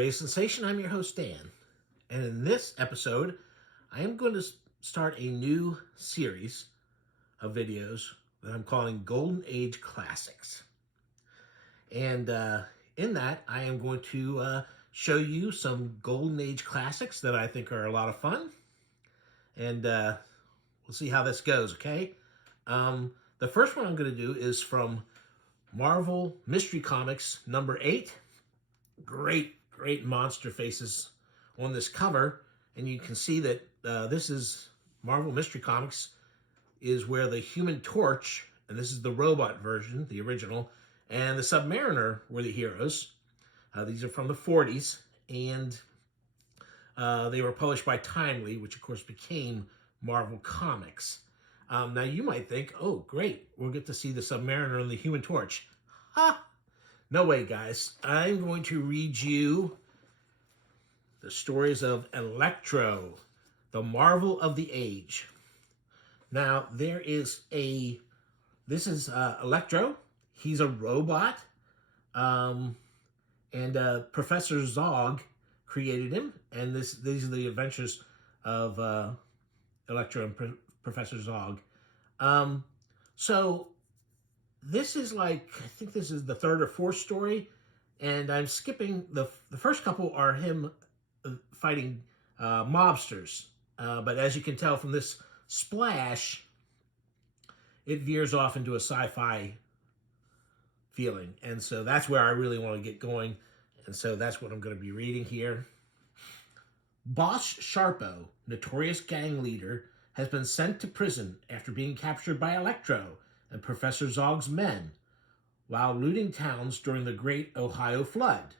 Radio Sensation. I'm your host, Dan. And in this episode, I am going to start a new series of videos that I'm calling Golden Age Classics. And in that, I am going to show you some Golden Age classics that I think are a lot of fun. And we'll see how this goes, okay? The first one I'm going to do is from Marvel Mystery Comics number 8. Great monster faces on this cover, and you can see that this is Marvel Mystery Comics is where the Human Torch, and this is the robot version, the original, and the Submariner were the heroes. These are from the 40s, and they were published by Timely, which of course became Marvel Comics. Now you might think, oh great, we'll get to see the Submariner and the Human Torch. Ha! No way, guys. I'm going to read you the stories of ELECTRO, the Marvel of the Age. Now, this is ELECTRO. He's a robot, and Professor Zog created him, and these are the adventures of ELECTRO and Professor Zog. So this is like, I think this is the third or fourth story, and I'm skipping the first couple are him fighting mobsters. But as you can tell from this splash, it veers off into a sci-fi feeling. And so that's where I really want to get going. And so that's what I'm going to be reading here. Boss Sharpo, notorious gang leader, has been sent to prison after being captured by ELECTRO and Professor Zog's men while looting towns during the Great Ohio Flood.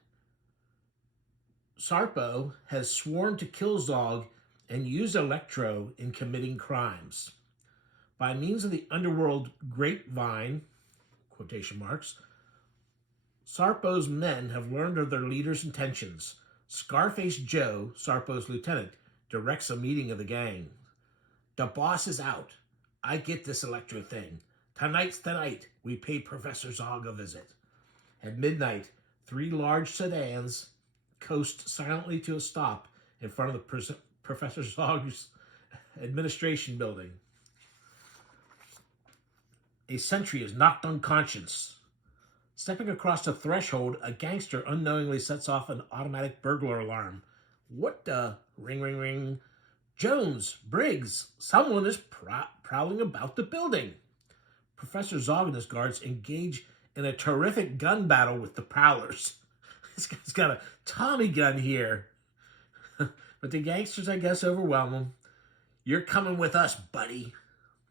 Sharpo has sworn to kill Zog and use ELECTRO in committing crimes. By means of the underworld grapevine, quotation marks, Sharpo's men have learned of their leader's intentions. Scarface Joe, Sharpo's lieutenant, directs a meeting of the gang. The boss is out. I get this ELECTRO thing. Tonight's the night we pay Professor Zog a visit. At midnight, 3 large sedans coast silently to a stop in front of the Professor Zog's administration building. A sentry is knocked unconscious. Stepping across the threshold, a gangster unknowingly sets off an automatic burglar alarm. What the? Ring, ring, ring. Jones, Briggs, someone is prowling about the building. Professor Zog and his guards engage in a terrific gun battle with the prowlers. This guy's got a Tommy gun here. But the gangsters, I guess, overwhelm him. You're coming with us, buddy.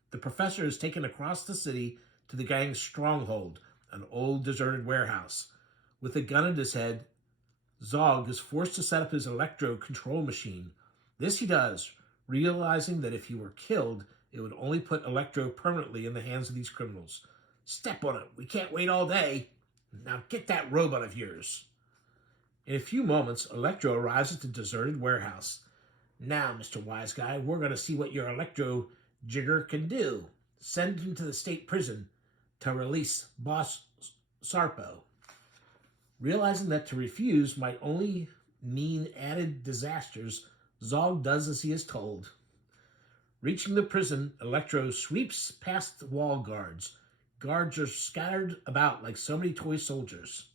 The professor is taken across the city to the gang's stronghold, an old deserted warehouse. With a gun at his head, Zog is forced to set up his ELECTRO control machine. This he does, realizing that if he were killed, it would only put ELECTRO permanently in the hands of these criminals. Step on it. We can't wait all day. Now get that robot of yours. In a few moments, ELECTRO arrives at the deserted warehouse. Now, Mr. Wise Guy, we're going to see what your ELECTRO jigger can do. Send him to the state prison to release Boss Sharpo. Realizing that to refuse might only mean added disasters, Zog does as he is told. Reaching the prison, ELECTRO sweeps past the wall guards. Guards are scattered about like so many toy soldiers.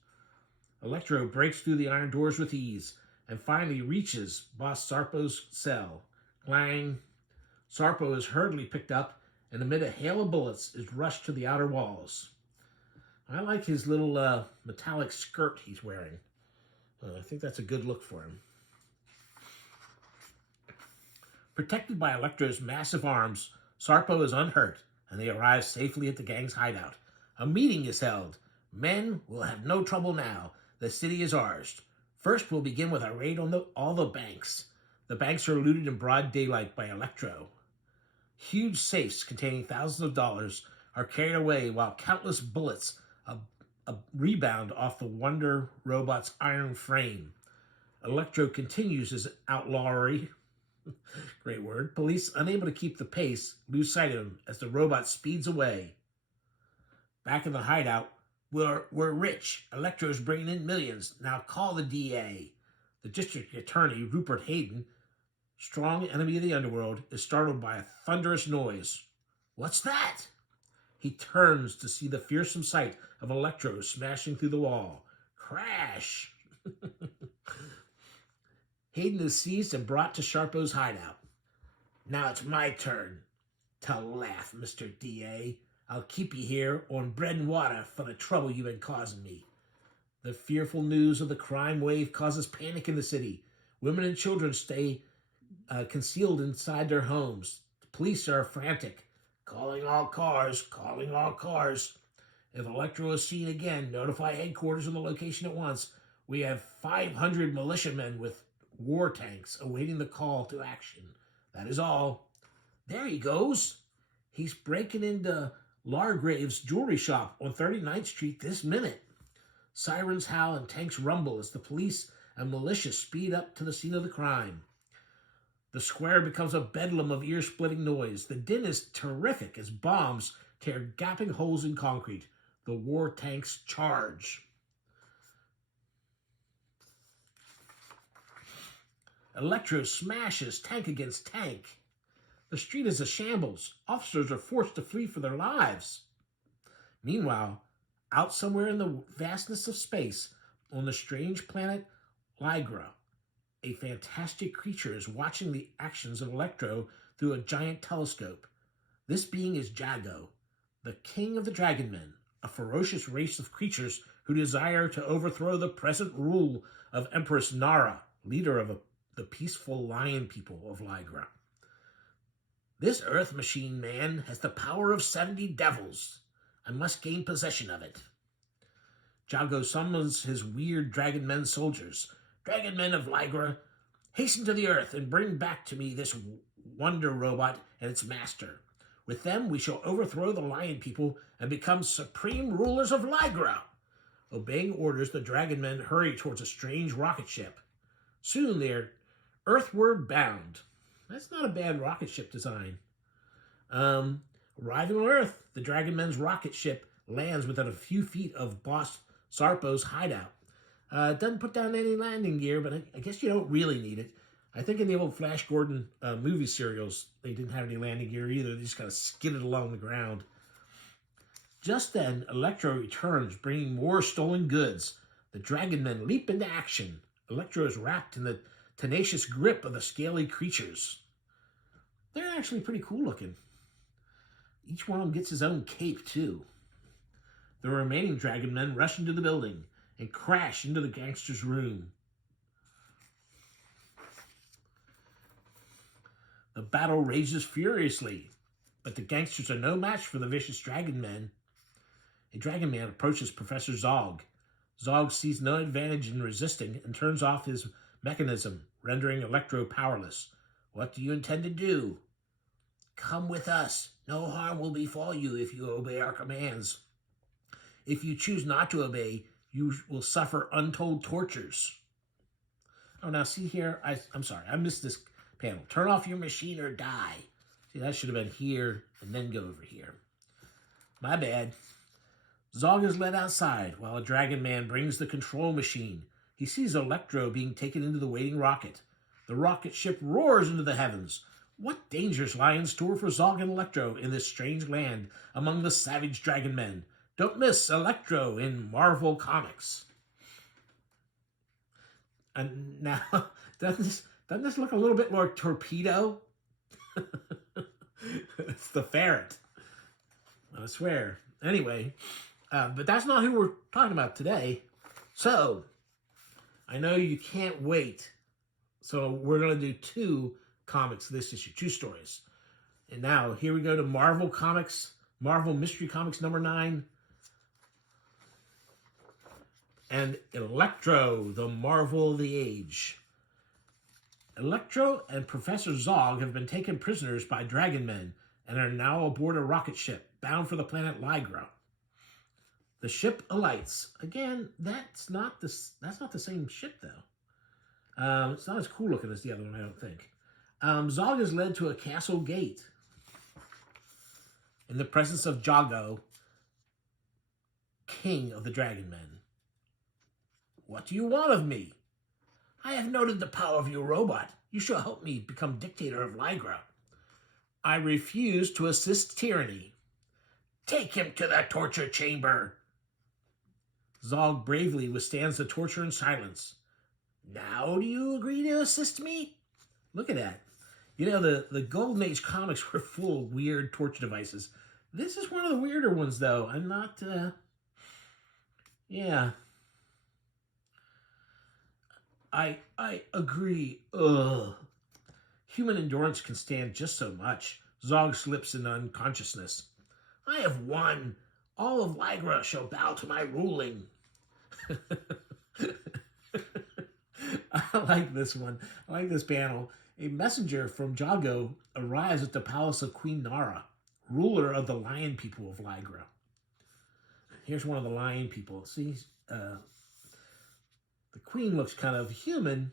ELECTRO breaks through the iron doors with ease and finally reaches Boss Sharpo's cell. Clang! Sharpo is hurriedly picked up and amid a hail of bullets is rushed to the outer walls. I like his little metallic skirt he's wearing. I think that's a good look for him. Protected by ELECTRO's massive arms, Sharpo is unhurt, and they arrive safely at the gang's hideout. A meeting is held. Men will have no trouble now. The city is ours. First, we'll begin with a raid on all the banks. The banks are looted in broad daylight by ELECTRO. Huge safes containing thousands of dollars are carried away while countless bullets rebound off the Wonder Robot's iron frame. ELECTRO continues his outlawry. Great word. Police, unable to keep the pace, lose sight of him as the robot speeds away. Back in the hideout, we're rich. ELECTRO's bringing in millions. Now call the DA. The district attorney, Rupert Hayden, strong enemy of the underworld, is startled by a thunderous noise. What's that? He turns to see the fearsome sight of ELECTRO smashing through the wall. Crash! Hayden is seized and brought to Sharpo's hideout. Now it's my turn to laugh, Mr. D.A. I'll keep you here on bread and water for the trouble you've been causing me. The fearful news of the crime wave causes panic in the city. Women and children stay concealed inside their homes. The police are frantic. Calling all cars, calling all cars. If ELECTRO is seen again, notify headquarters on the location at once. We have 500 militiamen with war tanks awaiting the call to action. That is all. There he goes. He's breaking into Largrave's jewelry shop on 39th Street this minute. Sirens howl and tanks rumble as the police and militia speed up to the scene of the crime. The square becomes a bedlam of ear-splitting noise. The din is terrific as bombs tear gaping holes in concrete. The war tanks charge. ELECTRO smashes tank against tank. The street is a shambles. Officers are forced to flee for their lives. Meanwhile, out somewhere in the vastness of space, on the strange planet Lygra, a fantastic creature is watching the actions of ELECTRO through a giant telescope. This being is Jago, the king of the Dragonmen, a ferocious race of creatures who desire to overthrow the present rule of Empress Nara, leader of the peaceful lion people of Lygra. This Earth Machine man has the power of 70 devils. I must gain possession of it. Jago summons his weird Dragonmen soldiers. Dragonmen of Lygra, hasten to the Earth and bring back to me this wonder robot and its master. With them we shall overthrow the lion people and become supreme rulers of Lygra. Obeying orders, the Dragonmen hurry towards a strange rocket ship. Soon they're earthward bound. That's not a bad rocket ship design. Arriving on Earth, the Dragonmen's rocket ship lands within a few feet of Boss Sarpo's hideout. It doesn't put down any landing gear, but I guess you don't really need it. I think in the old Flash Gordon movie serials, they didn't have any landing gear either. They just kind of skidded along the ground. Just then, ELECTRO returns, bringing more stolen goods. The Dragonmen leap into action. ELECTRO is wrapped in the tenacious grip of the scaly creatures. They're actually pretty cool looking. Each one of them gets his own cape, too. The remaining Dragonmen rush into the building and crash into the gangster's room. The battle rages furiously, but the gangsters are no match for the vicious Dragonmen. A Dragonman approaches Professor Zog. Zog sees no advantage in resisting and turns off his mechanism, rendering ELECTRO powerless. What do you intend to do? Come with us. No harm will befall you if you obey our commands. If you choose not to obey, you will suffer untold tortures. Oh, now see here. I'm sorry. I missed this panel. Turn off your machine or die. See, that should have been here and then go over here. My bad. Zog is led outside while a Dragon Man brings the control machine. He sees ELECTRO being taken into the waiting rocket. The rocket ship roars into the heavens. What dangers lie in store for Zog and ELECTRO in this strange land among the savage Dragon Men? Don't miss ELECTRO in Marvel Comics. And now, doesn't this look a little bit like Torpedo? It's the ferret. I swear. Anyway, but that's not who we're talking about today. So, I know you can't wait. So we're going to do 2 comics this issue, 2 stories. And now, here we go to Marvel Comics, Marvel Mystery Comics number 9. And ELECTRO, the Marvel of the Age. ELECTRO and Professor Zog have been taken prisoners by Dragonmen and are now aboard a rocket ship bound for the planet Lygra. The ship alights. Again, that's not the same ship though. It's not as cool looking as the other one, I don't think. Zog is led to a castle gate in the presence of Jago, king of the Dragonmen. What do you want of me? I have noted the power of your robot. You shall help me become dictator of Lygra. I refuse to assist tyranny. Take him to the torture chamber. Zog bravely withstands the torture in silence. Now do you agree to assist me? Look at that. You know, the Golden Age comics were full of weird torture devices. This is one of the weirder ones, though. I'm not, yeah. I agree. Ugh. Human endurance can stand just so much. Zog slips into unconsciousness. I have won. All of Lygra shall bow to my ruling. I like this one. I like this panel. A messenger from Jago arrives at the palace of Queen Nara, ruler of the lion people of Lygra. Here's one of the lion people. See, the queen looks kind of human,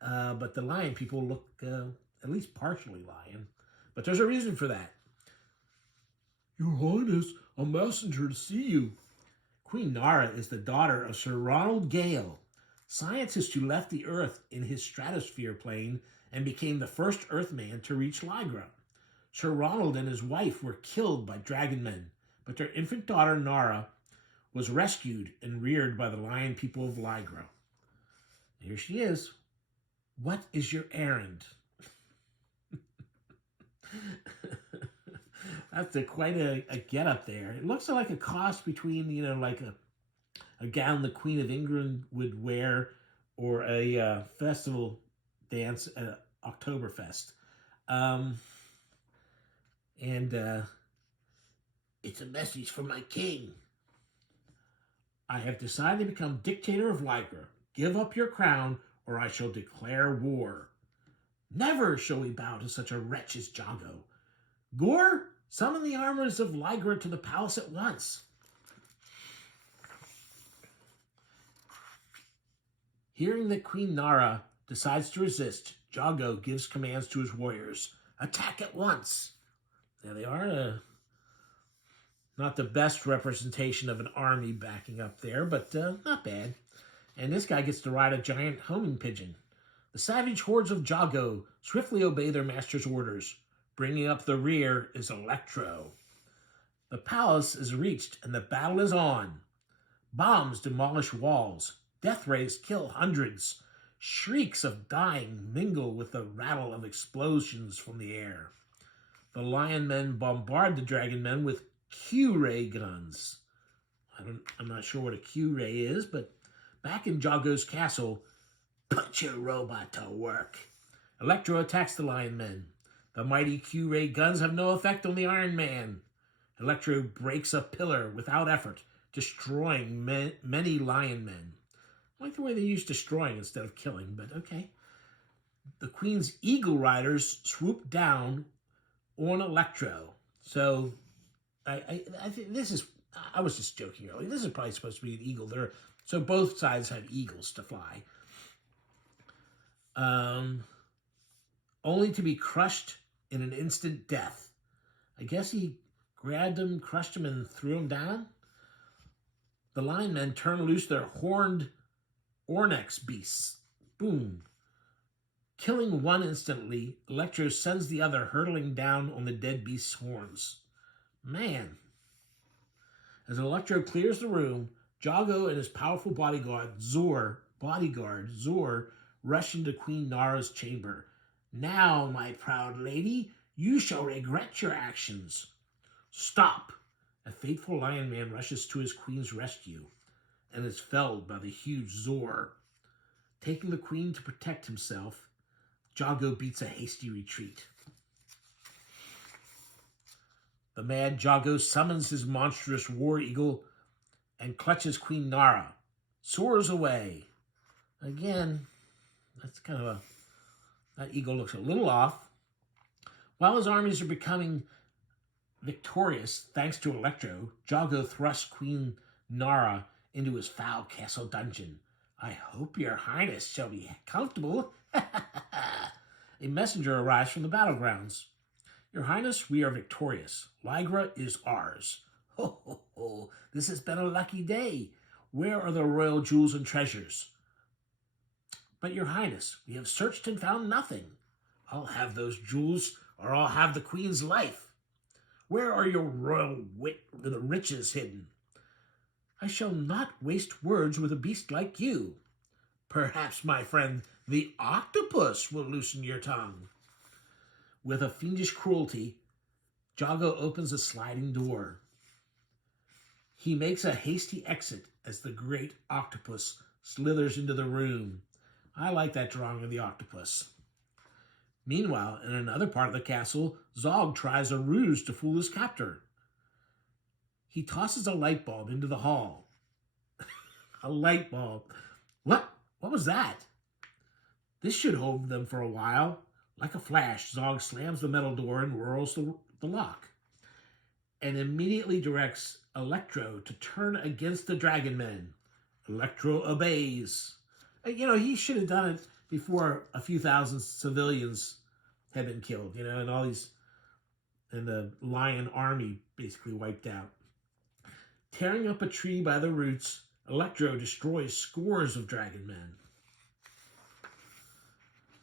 but the lion people look at least partially lion. But there's a reason for that. Your Highness, a messenger to see you. Queen Nara is the daughter of Sir Ronald Gale, scientist who left the Earth in his stratosphere plane and became the first Earthman to reach Lygra. Sir Ronald and his wife were killed by dragon men, but their infant daughter Nara was rescued and reared by the lion people of Lygra. Here she is. What is your errand? That's quite a get-up there. It looks like a cross between, like a gown the Queen of England would wear or a festival dance at Oktoberfest. It's a message from my king. I have decided to become dictator of Lygra. Give up your crown, or I shall declare war. Never shall we bow to such a wretch as Jago. Gore, summon the armors of Lygra to the palace at once. Hearing that Queen Nara decides to resist, Jago gives commands to his warriors. Attack at once. There they are. Not the best representation of an army backing up there, but not bad. And this guy gets to ride a giant homing pigeon. The savage hordes of Jago swiftly obey their master's orders. Bringing up the rear is ELECTRO. The palace is reached and the battle is on. Bombs demolish walls. Death rays kill hundreds. Shrieks of dying mingle with the rattle of explosions from the air. The lion men bombard the dragon men with Q-ray guns. I'm not sure what a Q-ray is, but back in Jago's castle, put your robot to work. ELECTRO attacks the lion men. The mighty Q-ray guns have no effect on the Iron Man. ELECTRO breaks a pillar without effort, destroying many lion men. I like the way they use destroying instead of killing, but okay. The Queen's Eagle Riders swoop down on ELECTRO. So, I think this is, I was just joking earlier. This is probably supposed to be an eagle there. So both sides have eagles to fly. Only to be crushed in an instant death. I guess he grabbed him, crushed him, and threw him down. The linemen turn loose their horned Ornex beasts. Boom. Killing one instantly, ELECTRO sends the other hurtling down on the dead beast's horns. Man. As ELECTRO clears the room, Jago and his powerful bodyguard, Zor, rush into Queen Nara's chamber. Now, my proud lady, you shall regret your actions. Stop! A fateful lion man rushes to his queen's rescue and is felled by the huge Zor. Taking the queen to protect himself, Jago beats a hasty retreat. The mad Jago summons his monstrous war eagle and clutches Queen Nara, soars away. Again, that's kind of that eagle looks a little off. While his armies are becoming victorious, thanks to ELECTRO, Jago thrusts Queen Nara into his foul castle dungeon. I hope your highness shall be comfortable. A messenger arrives from the battlegrounds. Your highness, we are victorious. Lygra is ours. Ho, ho, ho. This has been a lucky day. Where are the royal jewels and treasures? But, Your Highness, we have searched and found nothing. I'll have those jewels, or I'll have the Queen's life. Where are your royal riches hidden? I shall not waste words with a beast like you. Perhaps, my friend, the octopus will loosen your tongue. With a fiendish cruelty, Jago opens a sliding door. He makes a hasty exit as the great octopus slithers into the room. I like that drawing of the octopus. Meanwhile, in another part of the castle, Zog tries a ruse to fool his captor. He tosses a light bulb into the hall. A light bulb. What? What was that? This should hold them for a while. Like a flash, Zog slams the metal door and whirls the lock, and immediately directs ELECTRO to turn against the Dragon Men. ELECTRO obeys. He should have done it before a few thousand civilians had been killed, and and the Lion army basically wiped out. Tearing up a tree by the roots, ELECTRO destroys scores of Dragon Men.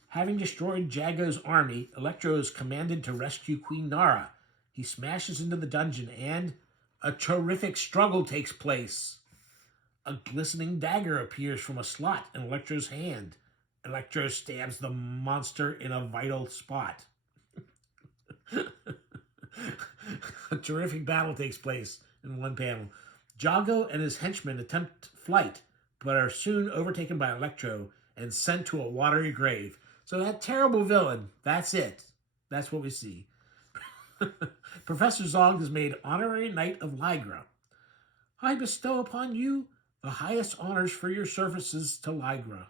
Having destroyed Jago's army, ELECTRO is commanded to rescue Queen Nara. He smashes into the dungeon and a terrific struggle takes place. A glistening dagger appears from a slot in ELECTRO's hand. ELECTRO stabs the monster in a vital spot. A terrific battle takes place in one panel. Jago and his henchmen attempt flight, but are soon overtaken by ELECTRO and sent to a watery grave. So that terrible villain, that's it. That's what we see. Professor Zog is made Honorary Knight of Lygra. I bestow upon you the highest honors for your services to Lygra.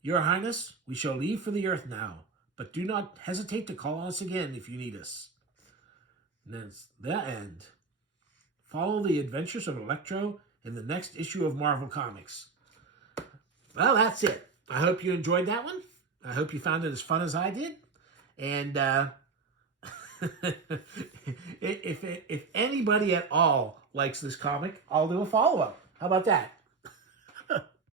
Your Highness, we shall leave for the Earth now, but do not hesitate to call on us again if you need us. And that's the end. Follow the adventures of ELECTRO in the next issue of Marvel Comics. Well, that's it. I hope you enjoyed that one. I hope you found it as fun as I did. And if anybody at all likes this comic, I'll do a follow-up. How about that?